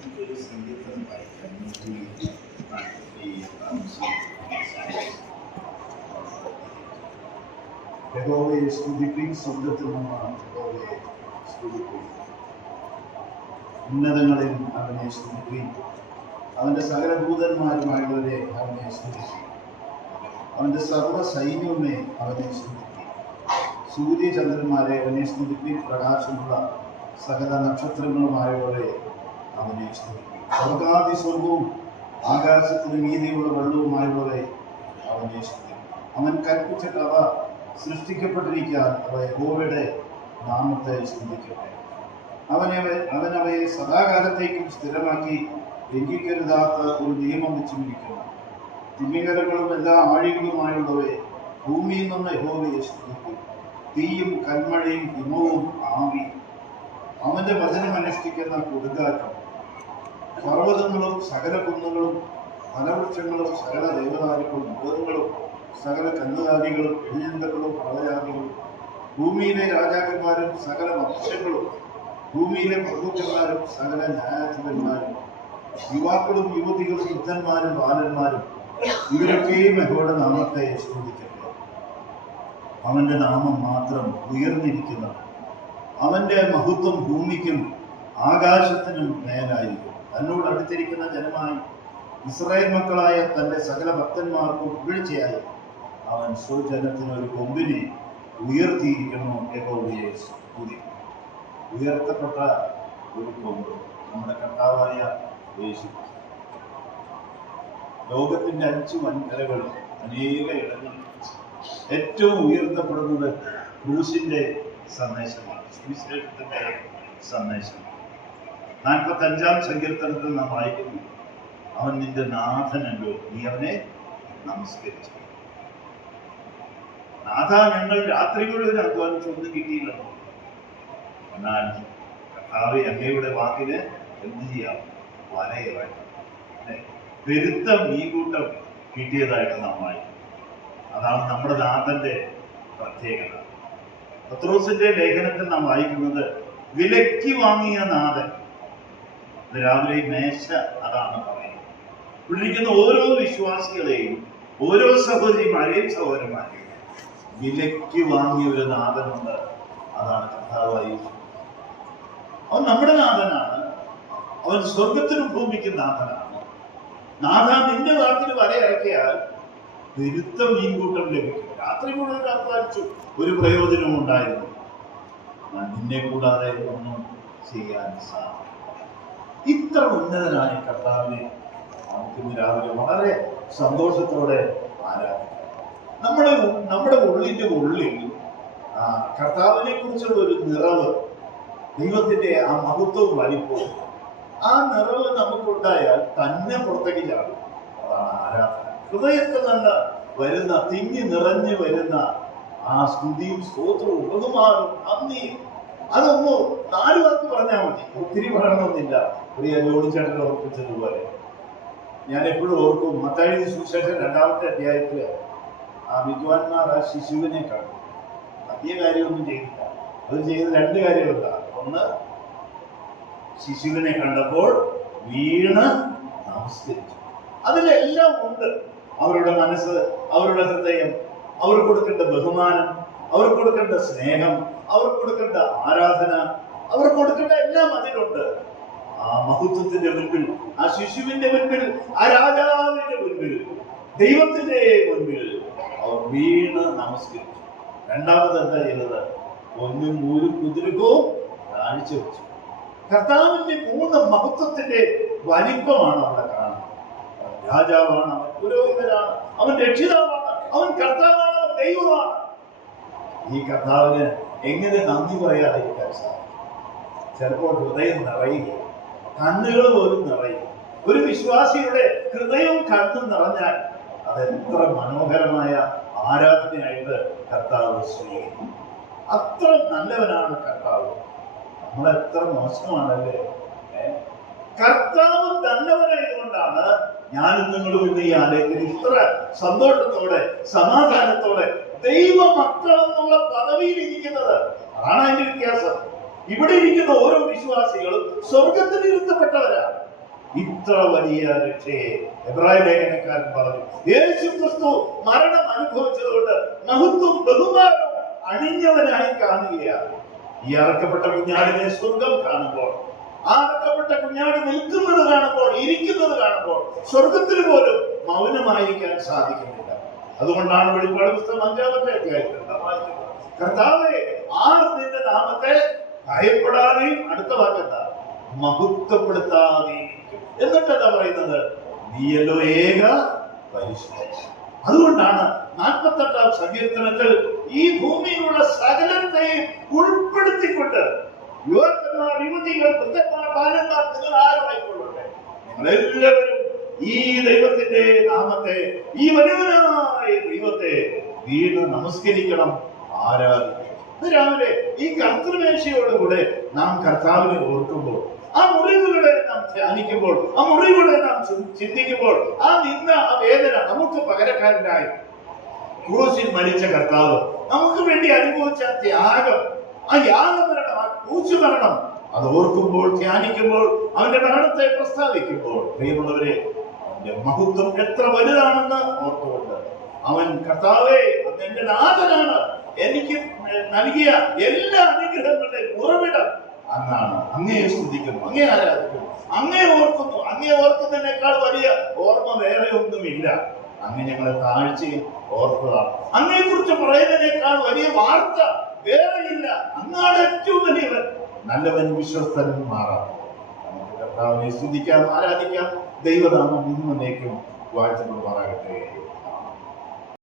ഒരു സംഗീതം വായിക്കാൻ യഹോവയെ സ്തുതിപ്പിൻ, സ്വർഗ്ഗത്തിൽ നിന്നാണ് യഹോവയെ സ്തുതിപ്പിൻ. ഉന്നതങ്ങളിൽ അവനെ സ്തുതിപ്പിൻ, അവന്റെ സകല ദൂതന്മാരുമായുള്ളവരെ അവനെ സ്തുതിപ്പിൻ, അവന്റെ സർവ്വ സൈന്യവുമേ അവനെ സ്തുതിപ്പിൻ. സൂര്യചന്ദ്രന്മാരെ അവനെ സ്തുതിപ്പിൻ, പ്രകാശമുള്ള സകല നക്ഷത്രങ്ങളുമായുള്ളവരെ അവനെ സ്തുതിപ്പിൻ. സ്വർഗാദി സ്വർഗവും ആകാശത്തിന് മീതിയുള്ള വെള്ളവുമായുള്ളവരെ അവനെ സ്തുതിപ്പിൻ. അവൻ കൽപ്പിച്ചിട്ട് അവ സൃഷ്ടിക്കപ്പെട്ടിരിക്കാൻ അവ യഹോവയുടെ നാമത്തെ സ്തുതിക്കട്ടെ. അവനവയെ സദാകാലത്തേക്കും സ്ഥിരമാക്കി ലംഘിക്കരുതാത്ത ഒരു നിയമം വെച്ചുമിരിക്കുന്നു. തിമിംഗലങ്ങളും എല്ലാ ആഴികളുമായുള്ളവയെ ഭൂമിയിൽ നിന്ന് യഹോവയെ സ്തുതിക്കും. തീയും കൽമഴയും ഹിമവും ആവി അവന്റെ വചനം അനുഷ്ഠിക്കുന്ന കൊടുങ്കാറ്റും പർവ്വതങ്ങളും സകല കുന്നുകളും ഫലവൃക്ഷങ്ങളും സകല ദേവതാരികളും മൃഗങ്ങളും സകല കന്നുകാലികളും എഴുന്നകളും പ്രളയാദികളും ഭൂമിയിലെ രാജാക്കന്മാരും സകല വംശങ്ങളും ഭൂമിയിലെ പ്രഭുക്കന്മാരും സകല ന്യായാധിപന്മാരും യുവാക്കളും യുവതികളും വൃദ്ധന്മാരും ബാലന്മാരും ഇവരൊക്കെയും യഹോവയുടെ നാമത്തെ സ്തുതിക്കട്ടെ. അവന്റെ നാമം മാത്രം ഉയർന്നിരിക്കുന്നത്, അവന്റെ മഹത്വം ഭൂമിക്കും ആകാശത്തിനും മേലായിരിക്കും. തന്നോട് അടുത്തിരിക്കുന്ന ജനമായി ഇസ്രായേൽ മക്കളായ തന്റെ സകല ഭക്തന്മാർക്കും വീഴ്ചയായി അവൻ സ്വജനത്തിന് ഒരു കൊമ്പിനെ ഉയർത്തിയിരിക്കുന്നു. യഹോവയെ സ്തുതിക്കും. ഉയർത്തപ്പെട്ട ഒരു കൊമ്പ് നമ്മുടെ കർത്താവായ യേശു. ലോകത്തിന്റെ 5 വൻകരകളും അനേക ഇടങ്ങളിൽ ഏറ്റവും ഉയർത്തപ്പെടുന്നത് ക്രൂശിന്റെ സന്ദേശമാണ്, സുവിശേഷത്തിന്റെ സന്ദേശമാണ്. 45-ാം സങ്കീർത്തനത്തിൽ നാം വായിക്കുന്നു, അവൻ നിന്റെ നാഥനല്ലോ, നീ അവനെ നമസ്കരിച്ചു. നാഥ, ഞങ്ങൾ രാത്രി മുഴുവൻ അധ്വാനിച്ചൊന്നും കിട്ടിയില്ലല്ലോ. എന്നാൽ കർത്താവേ, അങ്ങയുടെ വാക്കിന് എന്ത് ചെയ്യാം? വലയമായി പെരുത്ത മീൻകൂട്ടം കിട്ടിയതായിട്ട് നാം വായിക്കും. അതാണ് നമ്മുടെ നാഥന്റെ പ്രത്യേകത. പത്രോസിന്റെ ലേഖനത്തിൽ നാം വായിക്കുന്നത്, വിലയ്ക്ക് വാങ്ങിയ നാഥൻ. രാവിലെ മേശ അതാണ് പറയുന്നത്. ഇവിടിരിക്കുന്ന ഓരോ വിശ്വാസികളെയും, ഓരോ സഹോദരിമാരെയും സഹോദരന്മാരെയും വിലയ്ക്ക് വാങ്ങിയ ഒരു നാഥനുണ്ട്. അതാണ് കർത്താവായി. അവൻ നമ്മുടെ നാഥനാണ്. അവൻ സ്വർഗത്തിനും ഭൂമിക്കും നാഥനാണ്. നാഥ, നിന്റെ വാക്കിന് വലയിറക്കിയാൽ പെരുത്ത മീൻകൂട്ടം ലഭിക്കും. രാത്രി മുഴുവൻ അധ്വാനിച്ചു, ഒരു പ്രയോജനവും ഉണ്ടായിരുന്നു. നിന്നെ കൂടാതെ ഒന്നും ചെയ്യാൻ സാധിക്കും. ഇത്ര ഉന്നതനായ കർത്താവിനെ നമുക്കിന്ന് രാവിലെ വളരെ സന്തോഷത്തോടെ ആരാധിക്കാം. നമ്മുടെ ഉള്ളിന്റെ ഉള്ളിൽ കർത്താവിനെ കുറിച്ചുള്ള ഒരു നിറവ്, ദൈവത്തിന്റെ ആ മഹത്വവും വലിപ്പവും, ആ നിറവ് നമുക്കുണ്ടായാൽ തന്നെ പുറത്തേക്ക് ചാടും. അതാണ് ആരാധന. ഹൃദയത്തിൽ നിന്ന് വരുന്ന, തിങ്ങി നിറഞ്ഞു വരുന്ന ആ സ്തുതിയും സ്തോത്രവും ബഹുമാനവും നന്ദിയും, അതൊന്ന് 4 വാക്ക് പറഞ്ഞാൽ മതി, ഒത്തിരി പറയണമെന്നില്ല. പ്രിയ ജോണിച്ചേട്ടൻ ഓർപ്പിച്ചതുപോലെ ഞാൻ എപ്പോഴും ഓർക്കും, മത്തായി സുവിശേഷം 2-ാമത്തെ അധ്യായത്തില് ആ വിദ്വാൻമാർ ആ ശിശുവിനെ കണ്ടു. വലിയ കാര്യമൊന്നും ചെയ്തില്ല. അത് ചെയ്ത 2 കാര്യങ്ങളുണ്ടാകും. ഒന്ന്, ശിശുവിനെ കണ്ടപ്പോൾ വീണ് നമസ്കരിച്ചു. അതിലെല്ലാം ഉണ്ട്. അവരുടെ മനസ്സ്, അവരുടെ ഹൃദയം, അവർ കൊടുക്കേണ്ട ബഹുമാനം, അവർ കൊടുക്കേണ്ട സ്നേഹം, അവർ കൊടുക്കേണ്ട ആരാധന, അവർ കൊടുക്കേണ്ട എല്ലാം അതിലുണ്ട്. ആ മഹത്വത്തിന്റെ മുൻപിൽ, ആ ശിശുവിന്റെ മുൻപിൽ, ആ രാജാവിന്റെ മുൻപിൽ, ദൈവത്തിന്റെ മുൻപിൽ അവർ വീണ് നമസ്കരിച്ചു. 2ാമത് എന്താ ചെയ്തത്? 1 1 കുതിരകവും കാഴ്ച വെച്ചു. കർത്താവിന്റെ 3 മഹത്വത്തിന്റെ വലിപ്പമാണ് അവിടെ കാണുന്നത്. അവൻ രാജാവാണ്, അവൻ പുരോഹിതനാണ്, അവൻ രക്ഷിതാവാണ്, അവൻ കർത്താവാണ്, അവൻ ദൈവമാണ്. ഈ കർത്താവിന് എങ്ങനെ നന്ദി പറയാതിരിക്കാൻ സാധിക്കും? ചിലപ്പോൾ ഹൃദയം നിറയുക, കണ്ണുകൾ പോലും നിറയും. ഒരു വിശ്വാസിയുടെ ഹൃദയവും കണ്ണും നിറഞ്ഞാൽ അതെത്ര മനോഹരമായ ആരാധനയായിട്ട് കർത്താവ് സ്വീകരിക്കും. അത്ര നല്ലവനാണ് കർത്താവ്. നമ്മളെത്ര മോശമാണല്ലേ. കർത്താവ് നല്ലവനായതുകൊണ്ടാണ് ഞാനും നിങ്ങളും ഇന്ന് ഈ ആലയത്തിൽ ഇത്ര സന്തോഷത്തോടെ സമാധാനത്തോടെ ദൈവ മക്കളെന്നുള്ള പദവിയിൽ ഇരിക്കുന്നത്. അതാണ് അതിന്റെ വ്യത്യാസം. ഇവിടെ ഇരിക്കുന്ന ഓരോ വിശ്വാസികളും സ്വർഗത്തിൽ ഇരുത്തപ്പെട്ടവരാണ്. ഇത്ര വലിയ രക്ഷയെ എബ്രായ ലേഖനക്കാരൻ പറഞ്ഞു. യേശു ക്രിസ്തു മരണം അനുഭവിച്ചതുകൊണ്ട് മഹത്വം ബഹുമാനം അണിഞ്ഞവനായി കാണുകയാണ്. ഈ അറക്കപ്പെട്ട കുഞ്ഞാടിനെ സ്വർഗം കാണുമ്പോൾ, ആ അറക്കപ്പെട്ട കുഞ്ഞാട് നിൽക്കുന്നത് കാണുമ്പോൾ, ഇരിക്കുന്നത് കാണുമ്പോൾ സ്വർഗത്തിന് പോലും മൗനമായിരിക്കാൻ സാധിക്കുന്നില്ല. അതുകൊണ്ടാണ് വെളിപ്പാട് പുസ്തകം 5-ാമത്തെ അധ്യായത്തിൽ കർത്താവേ, ആർ നിന്റെ നാമത്തെ ഭയപ്പെടാതെയും, അടുത്ത വാക്കെന്താ, മഹത്വപ്പെടുത്താതെയും. എന്നിട്ട് എന്താ പറയുന്നത്? നീയല്ലോ ഏക പരിശുദ്ധൻ. അതുകൊണ്ടാണ് 48-ാം സങ്കീർത്തനത്തിൽ ഈ ഭൂമിയിലുള്ള സകലത്തെയും ഉൾപ്പെടുത്തിക്കൊണ്ട് യുവക്കന്മാർ, യുവതികൾ, വൃദ്ധന്മാർ, ബാലന്മാർ, നിങ്ങൾ ആരുമായിക്കൊള്ളട്ടെ, നിങ്ങളെല്ലാവരും ഈ ദൈവത്തിന്റെ നാമത്തെ, ഈ വലിയവനായ ദൈവത്തെ വീണ്ടും നമസ്കരിക്കണം, ആരാധിക്കണം. രാവിലെ ഈ കർത്തൃമേശയോടുകൂടെ നാം കർത്താവിനെ ഓർക്കുമ്പോൾ, ആ മുറിവുകളെ നാം ധ്യാനിക്കുമ്പോൾ, ആ മുറിവുകളെ നാം ചിന്തിക്കുമ്പോൾ, ആ നിന്ന ആ വേദന നമുക്ക് പകരക്കാരനായി ക്രൂശിൽ മരിച്ച കർത്താവ് നമുക്ക് വേണ്ടി അനുഭവിച്ച ത്യാഗം, ആ യാഗമരണം, ആ ക്രൂശുമരണം, അത് ഓർക്കുമ്പോൾ, ധ്യാനിക്കുമ്പോൾ, അവന്റെ മരണത്തെ പ്രസ്താവിക്കുമ്പോൾ, പ്രിയമുള്ളവരെ, അവന്റെ മഹത്വം എത്ര വലുതാണെന്ന് ഓർത്തുകൊണ്ട് അവൻ, കർത്താവേ, അങ്ങ് എന്റെ നാഥനാണ്, എനിക്ക് നൽകിയ എല്ലാ അനുഗ്രഹങ്ങളുടെയും ഉറവിടം അങ്ങാണ്, അങ്ങയെ സ്തുതിക്കുന്നു, അങ്ങയെ ആരാധിക്കുന്നു, അങ്ങയെ ഓർക്കുന്നു. അങ്ങയെ ഓർക്കുന്നതിനേക്കാൾ വലിയ ഓർമ്മ വേറെ ഒന്നുമില്ല. അങ്ങ് ഞങ്ങളെ താഴ്ചയിൽ ഓർത്തതാണ്. അങ്ങയെ കുറിച്ച് പറയുന്നതിനേക്കാൾ വലിയ വാർത്ത വേറെയില്ല. അങ്ങാണ് ഏറ്റവും വലിയവൻ, നല്ലവൻ, വിശ്വസ്തൻ, മാറാം. നമുക്ക് കർത്താവിനെ സ്തുതിക്കാം, ആരാധിക്കാം. ദൈവനാമം ഇന്നും എന്നേക്കും വാഴ്ത്തപ്പെടുമാറാകട്ടെ.